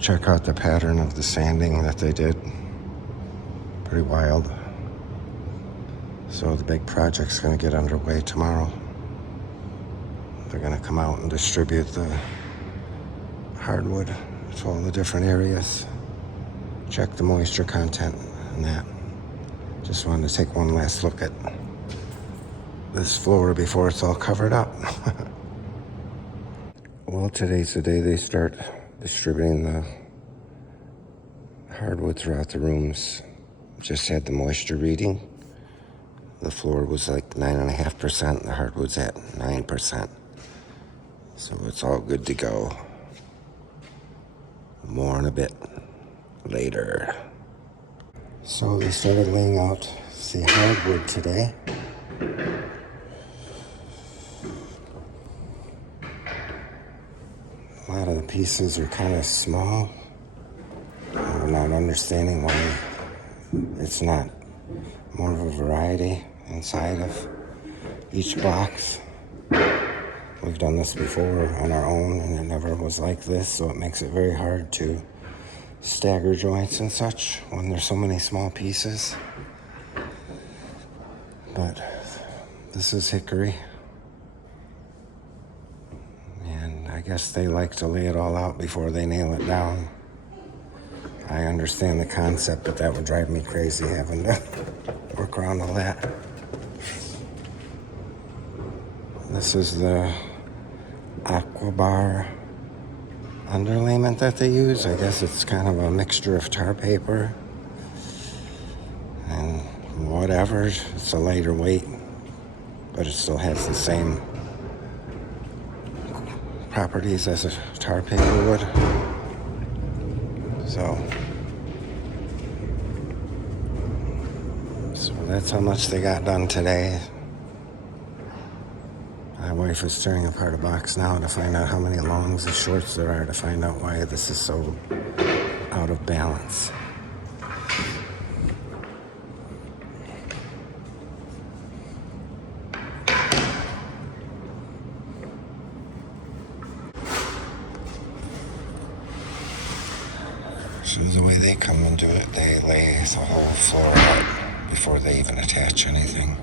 Check out the pattern of the sanding that they did. Pretty wild. So the big project's gonna get underway tomorrow. They're gonna come out and distribute the hardwood to all the different areas. Check the moisture content and that. Just wanted to take one last look at this floor before it's all covered up. Well, today's the day they start distributing the hardwood throughout the rooms. Just had the moisture reading. The floor was like 9.5%. The hardwood's at 9%. So it's all good to go. More in a bit later. So they started laying out the hardwood today. A lot of the pieces are kind of small. I'm not understanding why it's not more of a variety inside of each box. We've done this before on our own and it never was like this, so it makes it very hard to stagger joints and such when there's so many small pieces. But this is hickory. And I guess they like to lay it all out before they nail it down. I understand the concept, but that would drive me crazy having to work around all that. This is the Aquabar underlayment that they use. I guess it's kind of a mixture of tar paper and whatever. It's a lighter weight, but it still has the same properties as a tar paper would. So that's how much they got done today. My wife is tearing apart a box now to find out how many longs and shorts there are, to find out why this is so out of balance. So the way they come and do it, they lay the whole floor out before they even attach anything.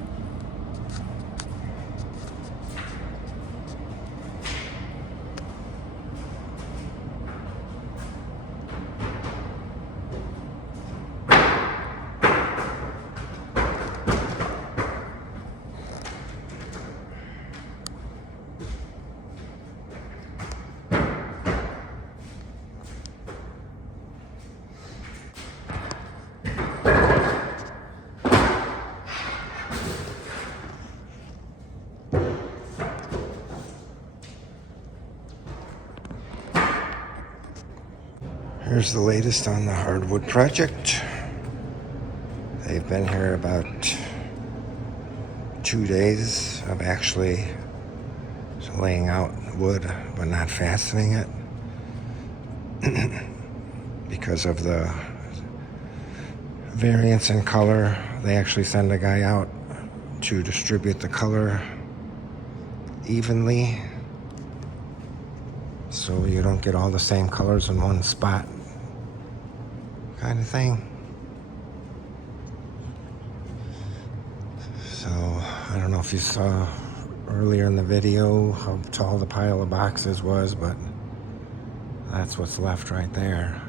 Here's the latest on the hardwood project. They've been here about 2 days of actually laying out wood but not fastening it. Because of the variance in color, they actually send a guy out to distribute the color evenly so you don't get all the same colors in one spot, kind of thing. So I don't know if you saw earlier in the video how tall the pile of boxes was, but that's what's left right there.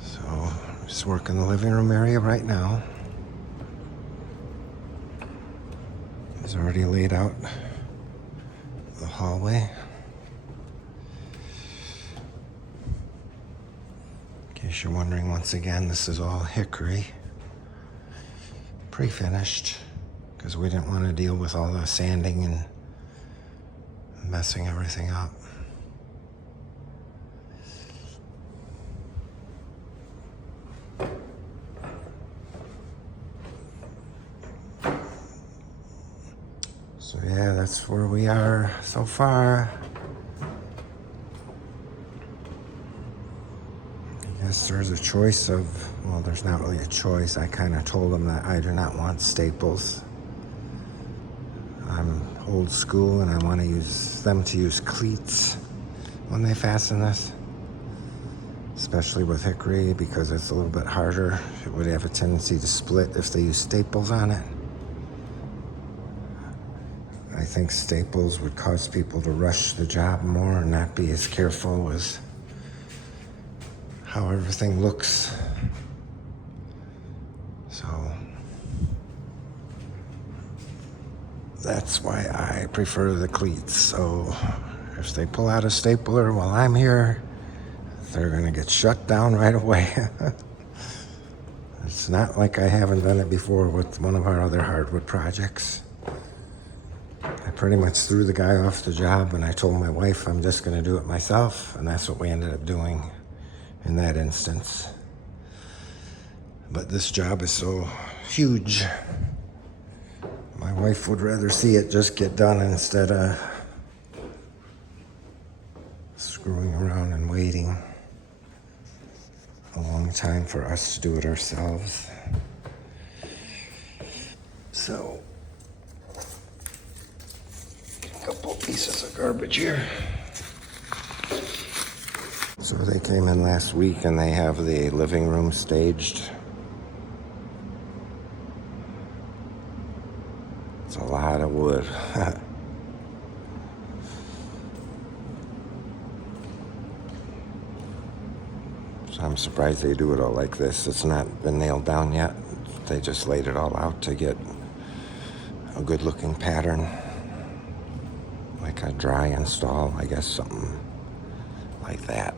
So I'm just working the living room area right now. It's already laid out the hallway. In case you're wondering, once again, this is all hickory, pre-finished, because we didn't want to deal with all the sanding and messing everything up. So yeah, that's where we are so far. I guess there's a choice of, well, there's not really a choice. I kind of told them that I do not want staples I'm old school and I want to use them to use cleats when they fasten this, especially with hickory because it's a little bit harder. It would have a tendency to split if they use staples on it. I think staples would cause people to rush the job more and not be as careful as how everything looks. So that's why I prefer the cleats. So if they pull out a stapler while I'm here, they're gonna get shut down right away. It's not like I haven't done it before with one of our other hardwood projects. I pretty much threw the guy off the job and I told my wife I'm just gonna do it myself, and that's what we ended up doing in that instance. But this job is so huge, my wife would rather see it just get done instead of screwing around and waiting a long time for us to do it ourselves. So, a couple pieces of garbage here. So they came in last week and they have the living room staged. It's a lot of wood. So I'm surprised they do it all like this. It's not been nailed down yet. They just laid it all out to get a good looking pattern. Like a dry install, I guess, something like that.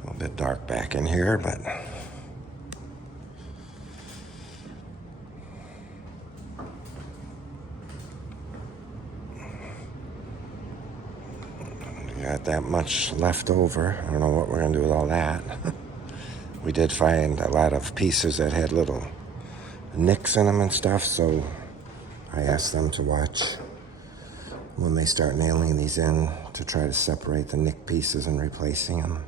A little bit dark back in here, but got that much left over. I don't know what we're gonna do with all that. We did find a lot of pieces that had little nicks in them and stuff, so I asked them to watch when they start nailing these in to try to separate the nick pieces and replacing them,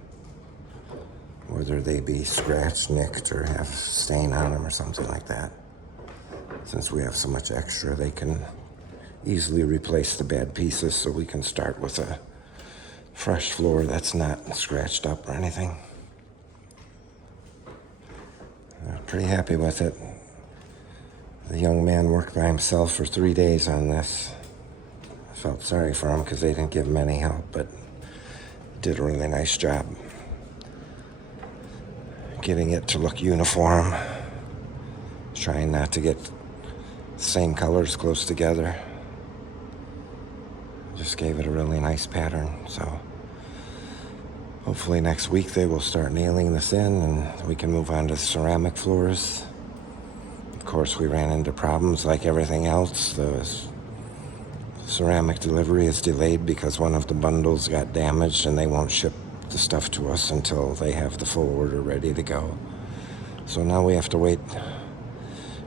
whether they be scratched, nicked, or have stain on them or something like that. Since we have so much extra, they can easily replace the bad pieces, so we can start with a fresh floor that's not scratched up or anything. I'm pretty happy with it. The young man worked by himself for 3 days on this. I felt sorry for him because they didn't give him any help, but did a really nice job getting it to look uniform, trying not to get the same colors close together. Just gave it a really nice pattern. So hopefully next week they will start nailing this in and we can move on to ceramic floors. Of course, we ran into problems like everything else. The ceramic delivery is delayed because one of the bundles got damaged and they won't ship the stuff to us until they have the full order ready to go. So now we have to wait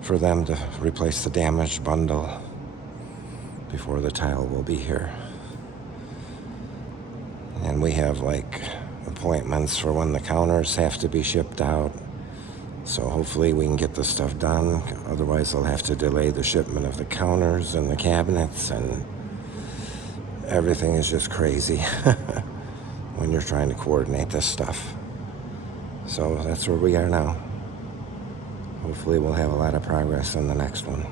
for them to replace the damaged bundle before the tile will be here. And we have like appointments for when the counters have to be shipped out. So hopefully we can get the stuff done. Otherwise they'll have to delay the shipment of the counters and the cabinets, and everything is just crazy when you're trying to coordinate this stuff. So that's where we are now. Hopefully we'll have a lot of progress in the next one.